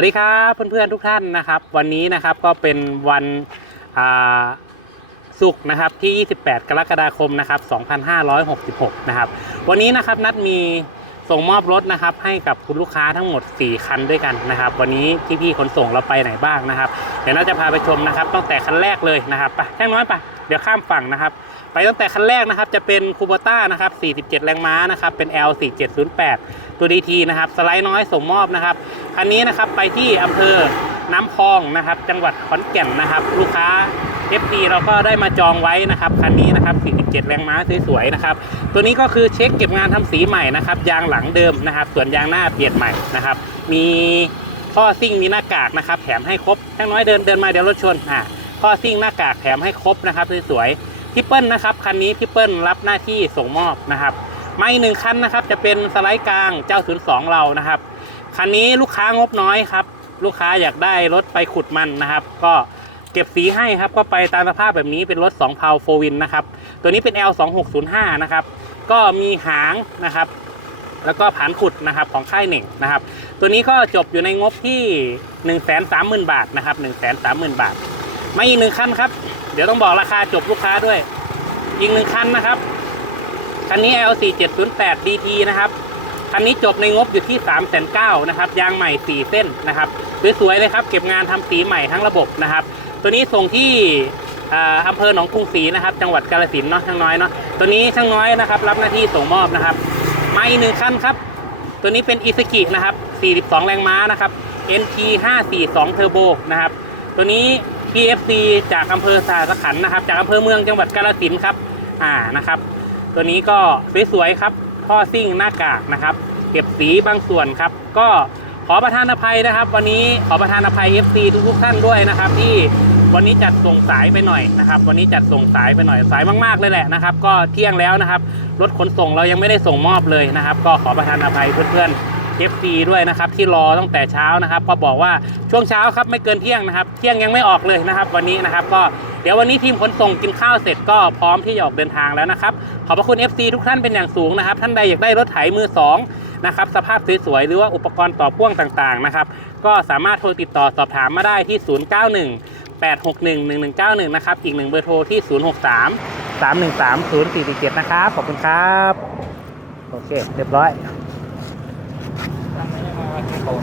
วัสดีครับเพื่อนๆทุกท่านนะครับ วันนี้นะครับก็เป็นวันศุกร์นะครับที่ 28 กรกฎาคมนะครับ2566 นะครับ วันนี้นะครับนัดมีส่งมอบรถนะครับ ให้กับคุณลูกค้าทั้งหมด 4 คันด้วยกันนะครับ วันนี้พี่ๆขนส่งเราไปไหนบ้างนะครับ เดี๋ยวเราจะพาไปชมนะครับตั้งแต่คันแรกเลยนะครับไปแท่งน้อยไปเดี๋ยวข้ามฝั่งนะครับ ไปตั้งแต่คันแรกนะครับจะเป็นคูโบต้านะครับ 47 แรงม้านะครับ เป็น L 4708 ตัว DT นะครับ สไลด์น้อยส่งมอบนะครับ คันนี้นะครับไปที่อำเภอน้ำพองนะครับ จังหวัดขอนแก่นนะครับ ลูกค้า FD เราก็ได้มาจองไว้นะครับ คันนี้นะครับ 47 แรงม้าสวยๆนะครับ ตัวนี้ก็คือเช็คเก็บงานทำสีใหม่นะครับ ยางหลังเดิมนะครับ ส่วนยางหน้าเปลี่ยนใหม่นะครับ มีข้อซิ่งมีหน้ากากนะครับ แถมให้ครบแท่งน้อยเดินเดินมาเดี๋ยวรถชนอ่าข้อซิ่งหน้ากากแถมให้ครบนะครับสวยๆ ทิปเปิลนะครับคันนี้ทิปเปิลรับหน้าที่ส่งมอบนะครับไม่หนึ่งคันนะครับจะเป็นสไลด์กลางเจ้า02เรานะครับคันนี้ลูกค้างบน้อยครับลูกค้าอยากได้รถไปขุดมันนะครับ ก็เก็บสีให้ครับก็ไปตามสภาพแบบนี้เป็นรถ2เพาโฟวินนะครับตัวนี้เป็น L 2 6 0 5 นะครับก็มีหางนะครับ แล้วก็ผานขุดนะครับของค่ายหนึ่งนะครับ ตัวนี้ก็จบอยู่ในงบที่ 1 3 0 0 0 0 บาทนะครับ 1 3 0 0 0 0 บาทมาอีกหนึ่งคันครับ ดี๋ยวต้องบอกราคาจบลูกค้าด้วย อีกหนึ่งคันนะครับ คันนี้ L 4 7 0 8 DT นะครับ คันนี้จบในงบอยู่ที่ 3 9 0 0 0นะครับ ยางใหม่ 4 เส้นนะครับสวยๆเลยครับ เก็บงานทำสีใหม่ทั้งระบบนะครับ ตัวนี้ส่งที่อ่าอำเภอหนองกรุงศรีนะครับ จังหวัดกาฬสินธุ์เนาะช่างน้อยเนาะ ตัวนี้ช่างน้อยนะครับ รับหน้าที่ส่งมอบนะครับ มาอีกหนึ่งคันครับ ตัวนี้เป็นอิสกินะครับ 42 แรงม้านะครับ NT 542 Turbo นะครับ ตัวนี้ PFC จากอำเภอสาสขันนะครับ จากอำเภอเมืองจังหวัดกาฬสินธุ์ครับ อ่านะครับ ตัวนี้ก็สวยๆครับท่อซิ่งหน้ากากนะครับ เก็บสีบางส่วนครับ ก็ขอประทานอภัยนะครับ วันนี้ขอประทานอภัย FC ทุกๆท่านด้วยนะครับ ที่วันนี้จัดส่งสายไปหน่อยนะครับ วันนี้จัดส่งสายไปหน่อยสายมากๆเลยแหละนะครับ ก็เที่ยงแล้วนะครับรถขนส่งเรายังไม่ได้ส่งมอบเลยนะครับ ก็ขอประทานอภัยเพื่อนๆ FC ด้วยนะครับที่รอตั้งแต่เช้านะครับ ก็บอกว่าช่วงเช้าครับไม่เกินเที่ยงนะครับ เที่ยงยังไม่ออกเลยนะครับ วันนี้นะครับ ก็เดี๋ยววันนี้ทีมขนส่งกินข้าวเสร็จก็พร้อมที่จะออกเดินทางแล้วนะครับ ขอบพระคุณ FC ทุกท่านเป็นอย่างสูงนะครับ ท่านใดอยากได้รถไถมือสองนะครับสภาพสวยๆหรือว่าอุปกรณ์ต่อพ่วงต่างๆนะครับก็สามารถโทรติดต่อสอบถามมาได้ที่ 091 861 1191 นะครับ อีกหนึ่งเบอร์โทรที่ 063 313 0447 นะครับ ขอบคุณครับ โอเค เรียบร้อย I think all of